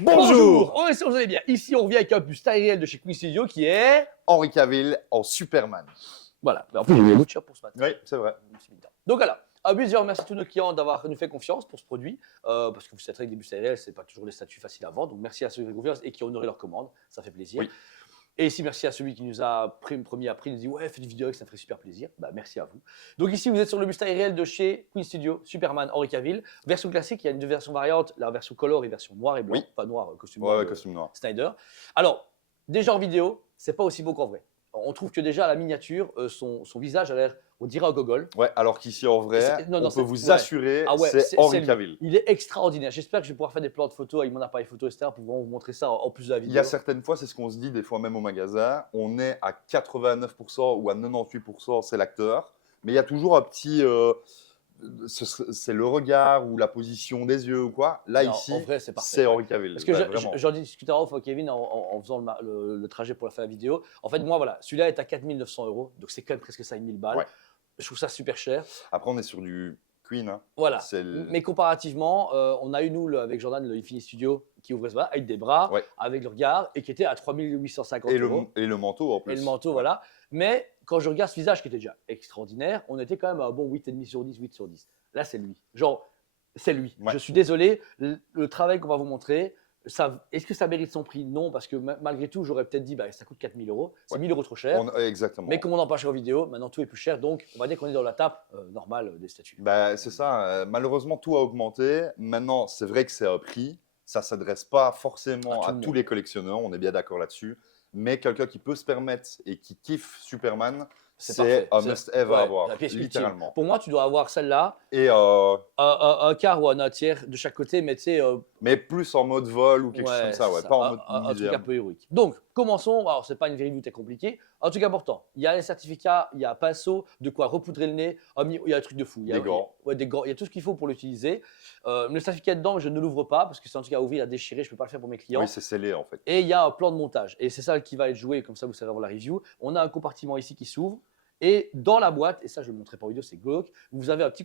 Bonjour. On est sûr que vous allez bien. Ici, on revient avec un buste réel de chez Queen Studio qui est… Henry Cavill en Superman. Voilà. En plus, j'ai eu un voucher pour ce matin. Oui, c'est vrai. Donc voilà. Un buste, je remercie tous nos clients d'avoir nous fait confiance pour ce produit. Parce que vous savez que des bustes réels, ce n'est pas toujours des statuts faciles à vendre. Donc merci à ceux qui ont fait confiance et qui ont honoré leur commande. Ça fait plaisir. Oui. Et ici, merci à celui qui nous a promis après, il nous dit ouais, fais des vidéos, ça me ferait super plaisir. Bah, merci à vous. Donc ici, vous êtes sur le buste réel de chez Queen Studio, Superman, Henry Cavill. Version classique, il y a une deux versions variantes, la version color et version noir et blanc. Oui. Pas noir, costume Ouais, noir. costume noir. Snyder. Alors, déjà en vidéo, c'est pas aussi beau qu'en vrai. On trouve que déjà à la miniature, son visage a l'air, on dirait un gogol. Ouais, alors qu'ici en vrai, Non, on peut vous ouais. assurer, Ah ouais, c'est Henry lui. Cavill. Il est extraordinaire. J'espère que je vais pouvoir faire des plans de photos avec mon appareil photo, etc. pour vous montrer ça en plus de la vidéo. Il y a certaines fois, c'est ce qu'on se dit des fois même au magasin, on est à 89% ou à 98%, c'est l'acteur, mais il y a toujours un petit… c'est le regard ou la position des yeux ou quoi. Là, Non, ici, en vrai, c'est parfait. c'est Henry Cavill. Parce que vraiment. j'en discutais en off avec Kevin en faisant le trajet pour faire la vidéo. En fait, moi, voilà, celui-là est à 4 900 €. Donc, c'est quand même presque 5 000 balles. Ouais. Je trouve ça super cher. Après, on est sur du Queen. Hein. Voilà. Le… Mais comparativement, on a eu, nous, avec Jordan, le Infinity Studio, qui ouvrait ça avec des bras, Ouais. avec le regard, et qui était à 3 850 €. Et le manteau en plus. Et le manteau, voilà. Mais quand je regarde ce visage qui était déjà extraordinaire, on était quand même à un bon 8,5 sur 10, 8 sur 10. Là, c'est lui. Genre, c'est lui. Ouais. Je suis désolé, le travail qu'on va vous montrer, est-ce que ça mérite son prix? Non, parce que malgré tout, j'aurais peut-être dit, bah, ça coûte 4 000 €. C'est 1 000 € trop cher. Exactement. Mais comme on en parle en vidéo, maintenant tout est plus cher. Donc, on va dire qu'on est dans la tape normale des statuts. Bah, c'est ça. Malheureusement, tout a augmenté. Maintenant, c'est vrai que c'est un prix. Ça ne s'adresse pas forcément à tous les collectionneurs. On est bien d'accord là-dessus. Mais quelqu'un qui peut se permettre et qui kiffe Superman, c'est un must-have à avoir, la pièce littéralement. Ultime. Pour moi, tu dois avoir celle-là, et un quart ou un tiers de chaque côté, mais tu sais… mais plus en mode vol ou quelque chose comme ça, ouais, pas en mode un truc un peu héroïque. Donc, commençons. Alors, c'est pas une review très compliquée. Un truc important. Il y a les certificats, il y a un pinceau, de quoi repoudrer le nez. Il y a un truc de fou. Il y a des gants. Des gants. Il y a tout ce qu'il faut pour l'utiliser. Le certificat dedans, je ne l'ouvre pas parce que c'est un truc à ouvrir, à déchirer. Je peux pas le faire pour mes clients. Oui, c'est scellé en fait. Et il y a un plan de montage. Et c'est ça qui va être joué. Comme ça, vous savez avant la review. On a un compartiment ici qui s'ouvre. Et dans la boîte, et ça je ne le montrerai pas en vidéo, c'est glauque, vous avez un petit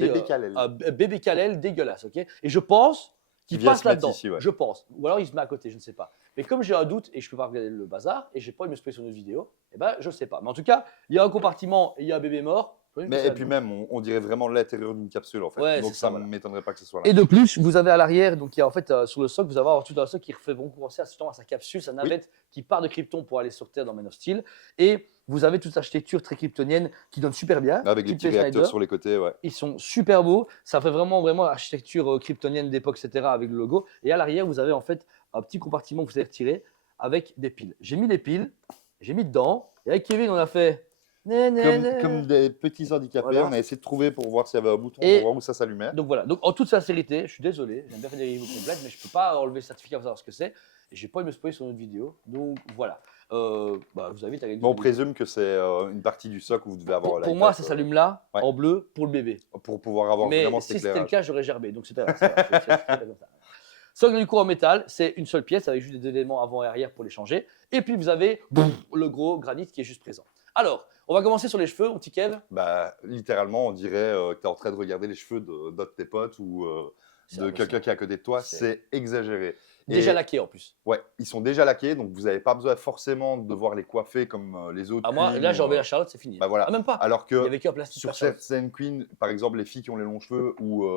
bébé Kal-El. un bébé Kal-El dégueulasse, ok? Et je pense qu'il passe là-dedans. Ouais. Je pense. Ou alors il se met à côté, je ne sais pas. Mais comme j'ai un doute et je ne peux pas regarder le bazar et je n'ai pas envie de me spoiler sur une vidéo, eh ben je ne sais pas. Mais en tout cas, il y a un compartiment et il y a un bébé mort. Mais, et puis même, on dirait vraiment l'intérieur d'une capsule en fait. Ouais, donc ça ne voilà. m'étonnerait pas que ce soit là. Et de plus, vous avez à l'arrière, donc il y a en fait sur le socle, vous avez tout un socle qui fait penser à sa capsule, sa navette qui part de Krypton pour aller sur Terre dans Man of Steel. Et vous avez toute cette architecture très kryptonienne qui donne super bien. Avec les petits réacteurs sur les côtés, ouais. Ils sont super beaux. Ça fait vraiment architecture kryptonienne d'époque, etc. avec le logo. Et à l'arrière, vous avez en fait un petit compartiment que vous allez retirer avec des piles. J'ai mis les piles, j'ai mis dedans. Et avec Kevin, on a fait… Comme des petits handicapés, voilà. On a essayé de trouver pour voir s'il y avait un bouton, pour voir où ça s'allumait. Donc voilà, donc en toute sincérité, je suis désolé, j'aime bien faire des reviews complètes, mais je ne peux pas enlever le certificat pour savoir ce que c'est. Et je n'ai pas envie de me spoiler sur notre vidéo. Donc voilà. Vous invite à regarder. On présume que c'est une partie du socle où vous devez avoir pour moi, ça s'allume là, en bleu, pour le bébé. Pour pouvoir avoir vraiment cet éclairage. Mais si c'était le cas, j'aurais gerbé. Donc c'est pas grave. Socle du coup en métal, c'est une seule pièce avec juste des éléments avant et arrière pour les changer. Et puis vous avez le gros granit qui est juste présent. Alors, on va commencer sur les cheveux, mon petit Kev. Bah, littéralement, on dirait que tu es en train de regarder les cheveux d'un de tes potes ou de quelqu'un qui est à côté de toi. C'est exagéré. Déjà laqués en plus. Ouais, ils sont déjà laqués, donc vous n'avez pas besoin forcément de devoir les coiffer comme les autres. Moi, là, j'ai enlevé la Charlotte, c'est fini. Bah, voilà. Même pas. Alors que il y avait qu'un plastique sur certaines queens, par exemple, les filles qui ont les longs cheveux, où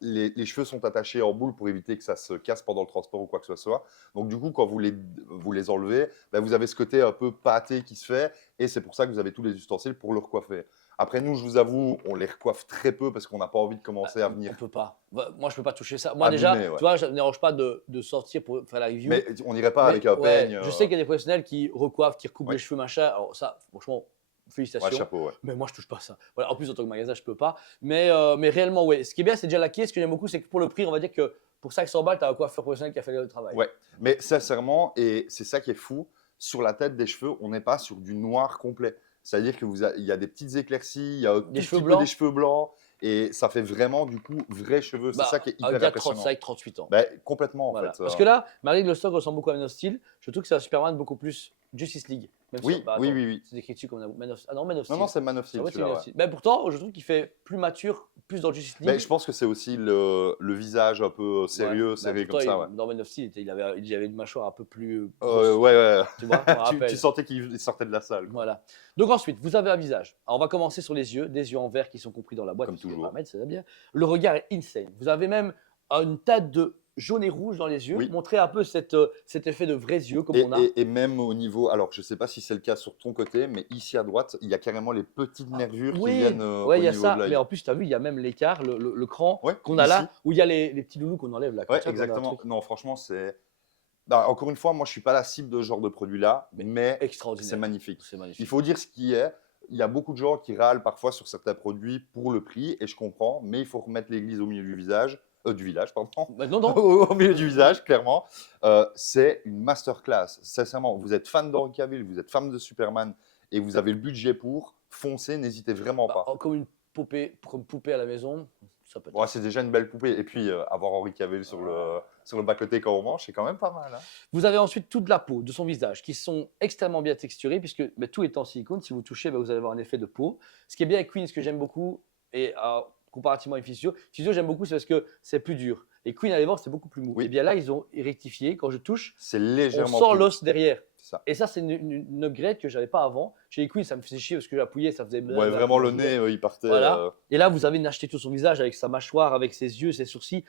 les cheveux sont attachés en boule pour éviter que ça se casse pendant le transport ou quoi que ce soit. Donc du coup, quand vous les enlevez, vous avez ce côté un peu pâté qui se fait, et c'est pour ça que vous avez tous les ustensiles pour le recoiffer. Après, nous, je vous avoue, on les recoiffe très peu parce qu'on n'a pas envie de commencer à venir. On peut pas. Moi, je peux pas toucher ça. Moi, déjà, tu vois, ça ne me dérange pas de sortir pour faire la review. Mais on n'irait pas avec un peigne. Je sais qu'il y a des professionnels qui recoiffent, qui recoupent les cheveux, machin. Alors ça, franchement, félicitations. Ouais, chapeau, ouais. Mais moi, je touche pas ça. Voilà. En plus, en tant que magasin, je peux pas. Mais réellement, ouais. Ce qui est bien, c'est déjà laqué. Ce que j'aime beaucoup, c'est que pour le prix, on va dire que pour 500 balles, tu as un coiffeur professionnel qui a fait le travail. Ouais. Mais sincèrement, et c'est ça qui est fou, sur la tête des cheveux, on n'est pas sur du noir complet. C'est-à-dire qu'il y a des petites éclaircies, il y a des cheveux blancs, et ça fait vraiment du coup vrais cheveux. C'est ça qui est hyper impressionnant. 35, 38 ans. Complètement en fait. Parce que là, malgré que le stock ressemble beaucoup à Man of Steel, je trouve que c'est un Superman beaucoup plus Justice League. Même Oui, si, bah, oui, attends, oui, oui. c'est écrit dessus comme Man of... Ah non, Man of Non, Steel. non, c'est Man of Steel. Ah ouais, c'est celui-là, Man of ouais. Steel. Mais pourtant, je trouve qu'il fait plus mature, plus dans Justice Mais League. je pense que c'est aussi le visage un peu sérieux, Ouais. Bah, serré comme pourtant, ça. Ouais, dans Man of Steel, il avait une mâchoire un peu plus ouais, grosse. ouais. Tu vois, je me Tu rappelle. sentais qu'il sortait de la salle, quoi. Voilà. Donc ensuite, vous avez un visage. Alors, on va commencer sur les yeux, des yeux en verre qui sont compris dans la boîte. Comme Parce que toujours. Mohamed, c'est bien. Le regard est insane. Vous avez même une teinte de jaune et rouge dans les yeux, Oui. montrer un peu cet effet de vrais yeux comme on a. Et même au niveau, alors je sais pas si c'est le cas sur ton côté, mais ici à droite, il y a carrément les petites nervures qui Oui, viennent ouais, au il y a niveau de ça. l'œil. Mais en plus, tu as vu, il y a même l'écart, le cran Ouais, qu'on a ici. là, où il y a les petits loulous qu'on enlève là. comme Ouais, ça, qu'on a un exactement. truc Non, franchement, c'est. Bah, encore une fois, moi, je suis pas la cible de ce genre de produit-là, mais extraordinaire. c'est magnifique. C'est magnifique. Il faut dire ce qui est. Il y a beaucoup de gens qui râlent parfois sur certains produits pour le prix, et je comprends, mais il faut remettre l'église au milieu du village, pardon. Bah, non, non. Au milieu du visage, clairement. C'est une masterclass. Sincèrement, vous êtes fan d'Henry Cavill, vous êtes fan de Superman, et vous avez le budget pour, foncez, n'hésitez vraiment Bah, pas. comme une poupée à la maison, ça peut être. Ouais, c'est déjà une belle poupée. Et puis, avoir Henry Cavill sur le bas-côté quand on mange, c'est quand même pas mal. Hein. Vous avez ensuite toute la peau de son visage qui sont extrêmement bien texturées puisque tout est en silicone. Si vous touchez, vous allez avoir un effet de peau. Ce qui est bien avec Queen, ce que j'aime beaucoup, et comparativement à Physio, j'aime beaucoup, c'est parce que c'est plus dur. Et Queen, allez voir, c'est beaucoup plus mou. Oui. Et bien là, ils ont rectifié. Quand je touche, C'est on légèrement sent plus- l'os derrière. C'est ça. Et ça, c'est une upgrade que j'avais pas avant. Chez les Queen, ça me faisait chier parce que j'appuyais, ça faisait. Ouais, vraiment, le nez, il partait. Voilà. Et là, vous avez une architecture de son visage avec sa mâchoire, avec ses yeux, ses sourcils.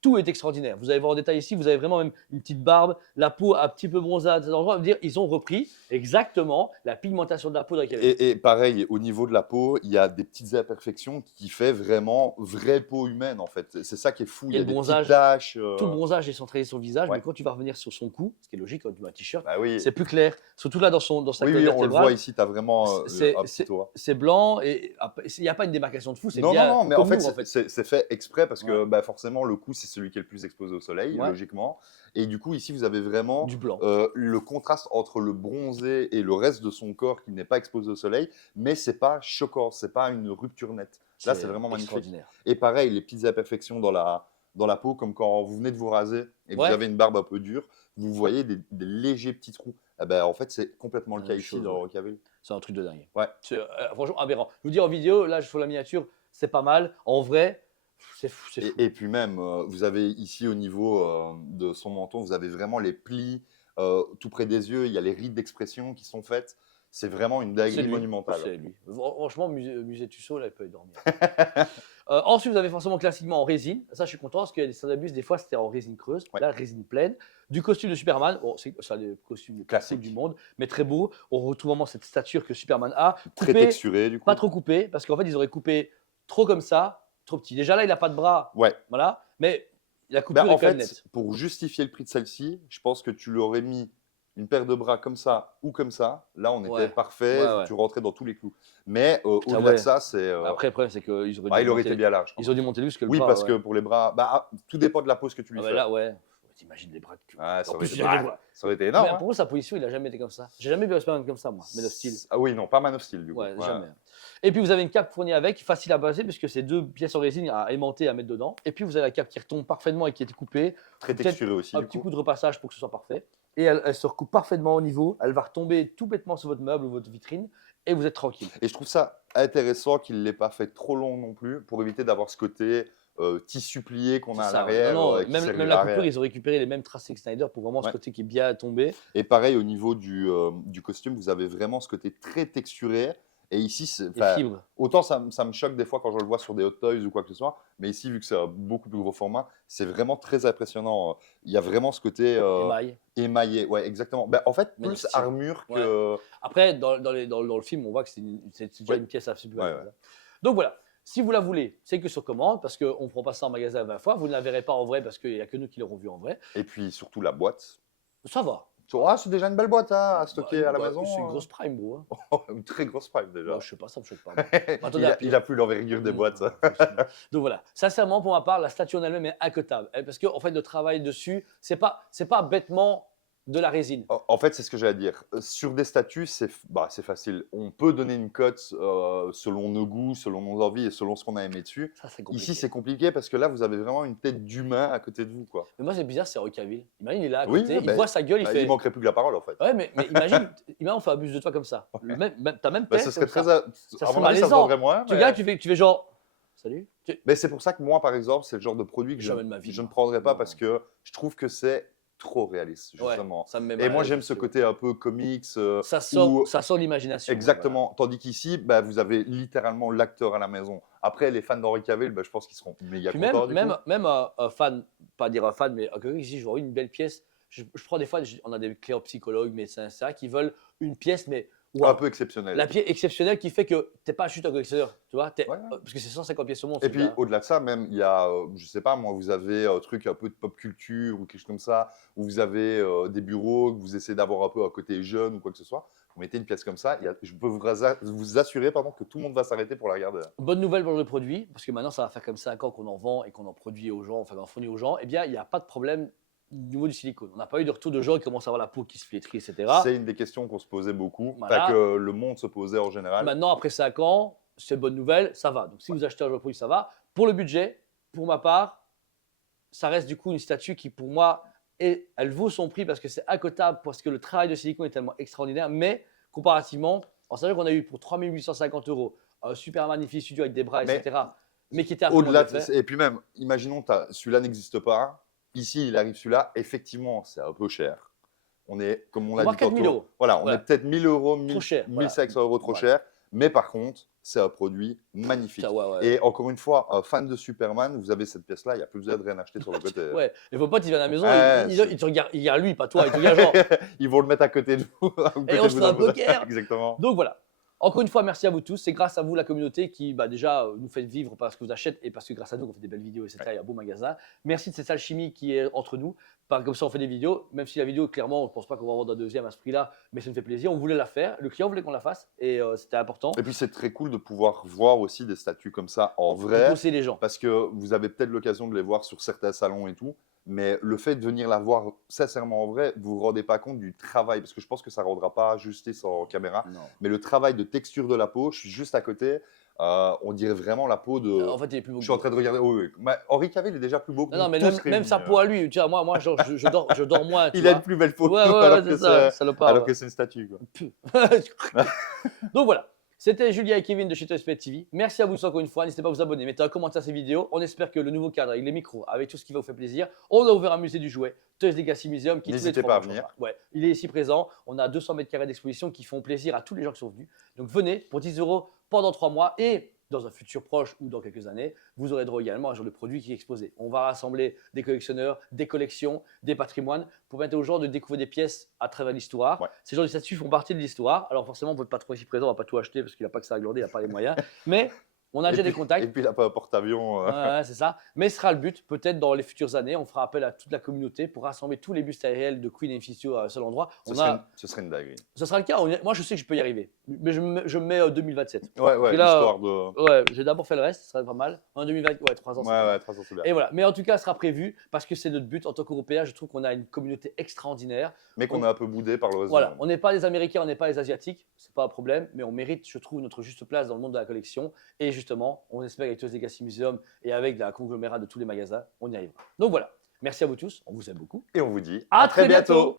Tout est extraordinaire. Vous allez voir en détail ici, vous avez vraiment même une petite barbe, la peau un petit peu bronzade. Dire, ils ont repris exactement la pigmentation de la peau de la Et pareil, au niveau de la peau, il y a des petites imperfections qui fait vraiment vraie peau humaine, en fait. C'est ça qui est fou. Il y a le des bronzage, petites taches. tout le bronzage est centralisé sur le visage, Ouais. mais quand tu vas revenir sur son cou, ce qui est logique quand tu mets un t-shirt, Bah oui. c'est plus clair. Surtout là dans sa Oui, colonne on le vertébrale, voit ici, tu as vraiment un petit toit. c'est blanc et il n'y a pas une démarcation de fou. C'est Non, bien non, non, mais comme en fait, nous, c'est fait exprès parce que Ouais. bah, forcément, le cou, c'est celui qui est le plus exposé au soleil, Ouais. logiquement. Et du coup, ici, vous avez vraiment du blanc. le contraste entre le bronzé et le reste de son corps qui n'est pas exposé au soleil, mais c'est pas choquant, c'est pas une rupture nette. Là, c'est vraiment magnifique. extraordinaire. Et pareil, les petites imperfections dans la peau, comme quand vous venez de vous raser et que Ouais. vous avez une barbe un peu dure, vous voyez des légers petits trous. Eh ben, en fait, c'est complètement le La cas même ici chose, dans ouais. Henry Cavill. C'est un truc de dingue. Ouais. C'est franchement aberrant. Je vous dis en vidéo, là je fais la miniature, c'est pas mal. En vrai, c'est fou. C'est fou. Et puis même, vous avez ici au niveau de son menton, vous avez vraiment les plis tout près des yeux. Il y a les rides d'expression qui sont faites. C'est vraiment une C'est dinguerie lui. monumentale. C'est lui. Franchement, musée Tussaud, là, il peut y dormir. Ensuite, vous avez forcément classiquement en résine. Ça, je suis content parce que les Stradabus, des fois, c'était en résine creuse. Ouais. Là, résine pleine. Du costume de Superman. Bon, c'est un des costumes les plus Classique. cool du monde, mais très beau. On retrouve vraiment cette stature que Superman a. Très Coupé, texturé du coup. pas trop coupé, parce qu'en fait, ils auraient coupé trop comme ça, trop petit. Déjà là, il n'a pas de bras. Ouais. Voilà. Mais la coupure Ben, est en quand même fait, nette. pour justifier le prix de celle-ci, je pense que tu lui aurais mis une paire de bras comme ça ou comme ça. Là, on était Ouais. parfait. Ouais, ouais. Tu rentrais dans tous les clous. Mais au-delà ouais. de ça, c'est. Après, le problème, c'est qu'ils auraient dû il aurait monter- été bien large. Ils ont dû monter lui parce que le Oui, bras, parce ouais. que pour les bras, tout dépend de la pose que tu lui Ah, fais. bah là, ouais. T'imagines les bras de cul. Ah, ça En aurait plus, été- il y a des bras. ça aurait été énorme. Mais hein. pour moi, sa position, il a jamais été comme ça. J'ai jamais vu un Superman comme ça, moi. Man of Steel. Ah oui, non, pas Man of Steel du coup. Ouais, Ouais. jamais. Et puis vous avez une cape fournie avec, facile à baser puisque c'est 2 pièces en résine à aimanter, à mettre dedans. Et puis vous avez la cape qui retombe parfaitement et qui est coupée. Très Peut-être texturé aussi. Un du petit coup. coup de repassage pour que ce soit parfait. Et elle se recoupe parfaitement au niveau. Elle va retomber tout bêtement sur votre meuble ou votre vitrine. Et vous êtes tranquille. Et je trouve ça intéressant qu'il ne l'ait pas fait trop long non plus pour éviter d'avoir ce côté tissu plié qu'on a à C'est ça, ouais. l'arrière. Non, qui même serre la l'arrière. coupure, ils ont récupéré les mêmes traces Snyder pour vraiment ce Ouais. côté qui est bien tombé. Et pareil, au niveau du costume, vous avez vraiment ce côté très texturé. Et ici, Les fibres. autant ça me choque des fois quand je le vois sur des Hot Toys ou quoi que ce soit, mais ici, vu que c'est un beaucoup plus gros format, c'est vraiment très impressionnant. Il y a vraiment ce côté Émail. émaillé. Ouais, exactement. Ben, en fait, Mais plus style. armure que. Après, dans le film, on voit que c'est déjà Ouais. une pièce assez plus Ouais, grande. Donc voilà, si vous la voulez, c'est que sur commande, parce qu'on ne prend pas ça en magasin 20 fois. Vous ne la verrez pas en vrai, parce qu'il n'y a que nous qui l'aurons vu en vrai. Et puis surtout la boîte. Ça va. Ah, c'est déjà une belle boîte hein, à stocker à la maison. C'est une grosse prime, bro. Hein. Une très grosse prime déjà. Bon, je sais pas, ça me choque pas. moi. Attendez, il a plus l'envergure des boîtes. Ça. Donc voilà, sincèrement, pour ma part, la statue en elle-même est incotable. Parce qu'en fait, le travail dessus, c'est pas bêtement de la résine. En fait, c'est ce que j'allais dire. Sur des statues, c'est facile. On peut donner une cote selon nos goûts, selon nos envies et selon ce qu'on a aimé dessus. Ça, c'est compliqué. Ici, c'est compliqué parce que là, vous avez vraiment une tête d'humain à côté de vous, quoi. Mais moi, c'est bizarre, c'est Henri Cavill. Imagine, il est là à Oui, côté, il bah, voit sa gueule, il fait. Il manquerait plus que la parole, en fait. Ouais, mais imagine, on fait abuse de toi comme ça. T'as même Bah, tête ce serait comme très. ça. Ça À serait mon avis, ça se malaisant. vendrait moins. Tu regardes, tu fais genre. Salut. Mais c'est pour ça que moi, par exemple, c'est le genre de produit que Jamais de ma vie, je ne moi. prendrais pas Non. parce que je trouve que c'est trop réaliste, Ouais, justement. ça me met Et mal à moi, l'aise, j'aime ce aussi. côté un peu comics. Ça sort, où- ça sort l'imagination. Exactement. Tandis qu'ici, bah, vous avez littéralement l'acteur à la maison. Après, les fans d'Henri Cavill, bah, je pense qu'ils seront méga Puis contents. du coup. même un fan, pas dire un fan, mais ici, je vois une belle pièce. Je prends des fois, on a des clients psychologues, médecins, etc., qui veulent une pièce, mais wow, Un peu exceptionnel. la pièce exceptionnelle qui fait que t'es pas juste un collectionneur, tu vois, Ouais. parce que c'est 150 pièces au monde. Et ce puis, gars. au-delà de ça, même, il y a, je sais pas, moi, vous avez un truc un peu de pop culture ou quelque chose comme ça, où vous avez des bureaux, que vous essayez d'avoir un peu un côté jeune ou quoi que ce soit. Vous mettez une pièce comme ça, je peux vous assurer que tout le monde va s'arrêter pour la regarder. Bonne nouvelle pour le produit, parce que maintenant, ça va faire comme 5 ans qu'on en vend et qu'on en produit aux gens, enfin, qu'on en fournit aux gens. Eh bien, il n'y a pas de problème au niveau du silicone. On n'a pas eu de retour de gens qui commencent à avoir la peau qui se flétrit, etc. C'est une des questions qu'on se posait beaucoup, Voilà. enfin, que le monde se posait en général. Maintenant, après 5 ans, c'est bonne nouvelle, ça va. Donc, si vous achetez un produit, ça va. Pour le budget, pour ma part, ça reste du coup une statue qui, pour moi, elle vaut son prix parce que c'est incotable, parce que le travail de silicone est tellement extraordinaire. Mais comparativement, en sachant qu'on a eu pour 3 850 € un super magnifique studio avec des bras, Mais etc., mais qui était Au-delà bien fait. et puis même, imaginons, celui-là n'existe pas. Ici, il arrive celui-là. Effectivement, c'est un peu cher. On est, comme on l'a voit dit 4 000 tantôt, €. voilà, on Voilà. est peut-être 1 000 €, Trop cher, 1 voilà. 500 € trop Voilà. cher. Mais par contre, c'est un produit magnifique. Ça, ouais. Et encore une fois, un fan de Superman, vous avez cette pièce-là, il n'y a plus besoin de rien acheter sur le côté. Ouais, et vos potes, ils viennent à la maison, Ouais, il te regarde lui, pas toi, il te regarde genre. Ils vont le mettre à côté de vous. Et on se fait un poker. Exactement. Donc voilà. Encore une fois, merci à vous tous. C'est grâce à vous, la communauté, qui déjà nous fait vivre parce que vous achetez et parce que grâce à nous, on fait des belles vidéos, etc. Il y a un beau magasin. Merci de cette alchimie qui est entre nous. Comme ça, on fait des vidéos. Même si la vidéo, clairement, on ne pense pas qu'on va vendre un deuxième à ce prix-là, mais ça nous fait plaisir. On voulait la faire. Le client voulait qu'on la fasse et c'était important. Et puis, c'est très cool de pouvoir voir aussi des statues comme ça en Pour vrai. pousser les gens. Parce que vous avez peut-être l'occasion de les voir sur certains salons et tout. Mais le fait de venir la voir sincèrement en vrai, vous ne vous rendez pas compte du travail. Parce que je pense que ça ne rendra pas justice en caméra. Non. Mais le travail de texture de la peau, je suis juste à côté. On dirait vraiment la peau de. En fait, il est plus beau. Je suis en train de regarder. Oui. Henri Cavill est déjà plus beau que Non, mais nous tous même sa réunis. peau à lui. Tu vois, moi genre, je dors moins. Tu Il a vois. une plus belle peau que Ouais, nous, alors que c'est ça, c'est- salopard, alors ouais. que c'est une statue. Quoi. Donc voilà, c'était Julia et Kevin de chez Toyspet TV. Merci à vous tous encore une fois. N'hésitez pas à vous abonner, mettez un commentaire à ces vidéos. On espère que le nouveau cadre avec les micros, avec tout ce qui va vous faire plaisir. On a ouvert un musée du jouet, Toys Legacy Museum, qui N'hésitez tous les pas à 3 mois venir. change. Ouais, il est ici présent. On a 200 mètres carrés d'exposition qui font plaisir à tous les gens qui sont venus. Donc venez pour 10 € pendant 3 mois et dans un futur proche ou dans quelques années, vous aurez droit également à un genre de produit qui est exposé. On va rassembler des collectionneurs, des collections, des patrimoines pour permettre aux gens de découvrir des pièces à travers l'histoire. Ouais. Ces genres de statues font partie de l'histoire. Alors forcément, on ne peut pas trop ici présent, on ne va pas tout acheter parce qu'il n'a pas que ça à glander, il n'a pas les moyens. Mais on a déjà des contacts. Et puis, il n'a pas un porte-avions. Ouais, c'est ça. Mais ce sera le but. Peut-être dans les futures années, on fera appel à toute la communauté pour rassembler tous les bustes aériels de Queen et Ficio à un seul endroit. Ce serait une dinguerie. Ce sera le cas. Moi, je sais que je peux y arriver. Mais je me mets 2027. Ouais, Et là, histoire de. Ouais, j'ai d'abord fait le reste, ça serait pas mal. En 2020, ouais, 3 ans. c'est pas mal. Ouais, 300 sous Et voilà. Mais en tout cas, ce sera prévu parce que c'est notre but en tant qu'Européens. Je trouve qu'on a une communauté extraordinaire. Mais qu'on a un peu boudé par le reste. Voilà, du monde. on n'est pas les Américains, on n'est pas les Asiatiques, c'est pas un problème, mais on mérite, je trouve, notre juste place dans le monde de la collection. Et justement, on espère avec Toys Legacy Museum et avec la conglomérat de tous les magasins, on y arrivera. Donc voilà, merci à vous tous, on vous aime beaucoup. Et on vous dit À très bientôt.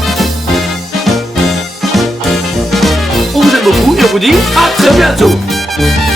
On vous aime beaucoup et on vous dit à très bientôt.